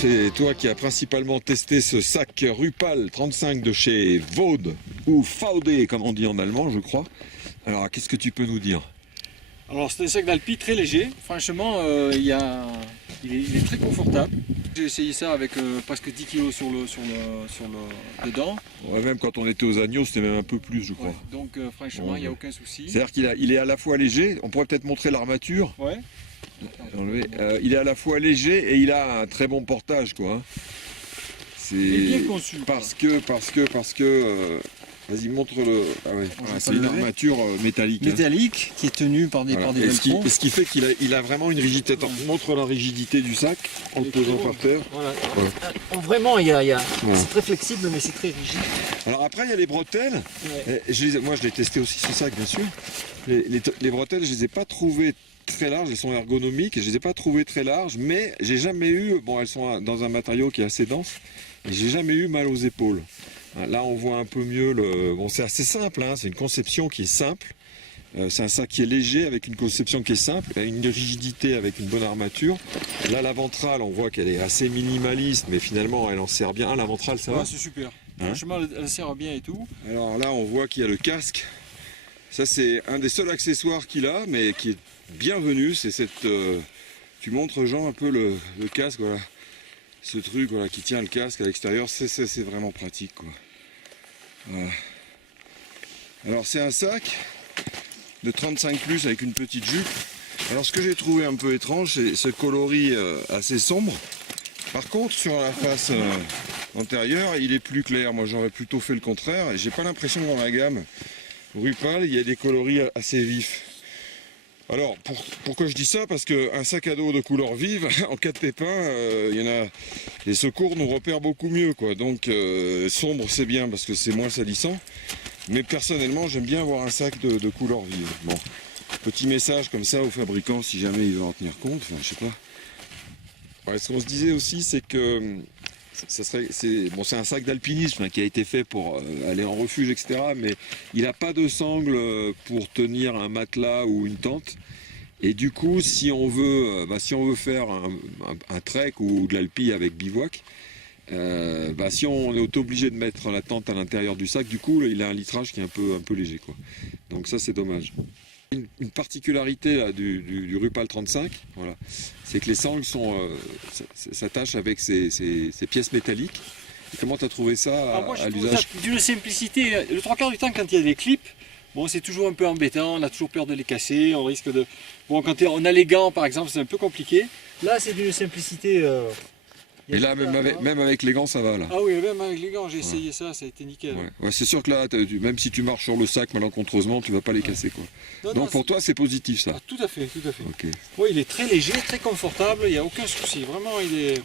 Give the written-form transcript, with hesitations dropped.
C'est toi qui as principalement testé ce sac Rupal 35 de chez Vaude, ou Vaude comme on dit en allemand je crois. Alors qu'est-ce que tu peux nous dire? Alors c'est un sac d'Alpi très léger, franchement il est très confortable. J'ai essayé ça avec presque 10 kg dedans. Ouais, même quand on était aux Agneaux c'était même un peu plus je crois. Ouais, donc franchement il n'y a aucun souci. C'est-à-dire qu'il est à la fois léger, on pourrait peut-être montrer l'armature. Ouais. Il est à la fois léger et il a un très bon portage quoi. C'est bien conçu. Parce que vas-y montre-le. Ah ouais, voilà, c'est une armature métallique. Métallique qui est tenue par des velcro. Et ce qui fait qu'il a vraiment une rigidité. Attends, montre la rigidité du sac en le posant par terre. Voilà. Ouais. Vraiment c'est très flexible mais c'est très rigide. Alors après il y a les bretelles. Ouais. Moi je l'ai testé aussi ce sac bien sûr. Les bretelles je les ai pas trouvées très larges, elles sont ergonomiques et je les ai pas trouvées très larges, mais j'ai jamais eu, bon elles sont dans un matériau qui est assez dense, et j'ai jamais eu mal aux épaules. Là on voit un peu mieux bon c'est assez simple, hein, c'est une conception qui est simple, c'est un sac qui est léger avec une conception qui est simple, il a une rigidité avec une bonne armature. Là la ventrale on voit qu'elle est assez minimaliste, mais finalement elle en sert bien. La ventrale ça va? C'est super, franchement elle sert bien et tout. Alors là on voit qu'il y a le casque. Ça c'est un des seuls accessoires qu'il a, mais qui est bienvenu, c'est cette... tu montres Jean un peu le casque, voilà. Ce truc voilà, qui tient le casque à l'extérieur, c'est vraiment pratique quoi. Voilà. Alors c'est un sac de 35 plus avec une petite jupe. Alors ce que j'ai trouvé un peu étrange, c'est ce coloris assez sombre. Par contre sur la face antérieure, il est plus clair. Moi j'aurais plutôt fait le contraire, et j'ai pas l'impression que dans la gamme Rupal, il y a des coloris assez vifs. Alors, pourquoi je dis ça? Parce qu'un sac à dos de couleur vive, en cas de pépin, les secours nous repèrent beaucoup mieux, quoi. Donc, sombre, c'est bien parce que c'est moins salissant. Mais personnellement, j'aime bien avoir un sac de couleur vive. Bon, petit message comme ça au fabricant, si jamais il veut en tenir compte, enfin, je sais pas. Ouais, ce qu'on se disait aussi, c'est que c'est un sac d'alpinisme qui a été fait pour aller en refuge, etc. Mais il n'a pas de sangle pour tenir un matelas ou une tente. Et du coup, si on veut faire un trek ou de l'alpi avec bivouac, si on est obligé de mettre la tente à l'intérieur du sac, du coup, il a un litrage qui est un peu léger, quoi. Donc ça, c'est dommage. Une particularité là, du Rupal 35, voilà, c'est que les sangles s'attachent avec ces pièces métalliques. Et comment tu as trouvé ça à l'usage? D'une simplicité, le trois quarts du temps quand il y a des clips, bon c'est toujours un peu embêtant, on a toujours peur de les casser, on risque de... Bon quand on a les gants par exemple c'est un peu compliqué. Là c'est d'une simplicité... Et là, même avec les gants, ça va là. Ah oui, même avec les gants, j'ai essayé ça a été nickel. Ouais, c'est sûr que là, même si tu marches sur le sac malencontreusement, tu vas pas les casser quoi. Donc pour toi, c'est positif ça. Tout à fait, tout à fait. Okay. Oui, il est très léger, très confortable, il n'y a aucun souci. Vraiment, il est...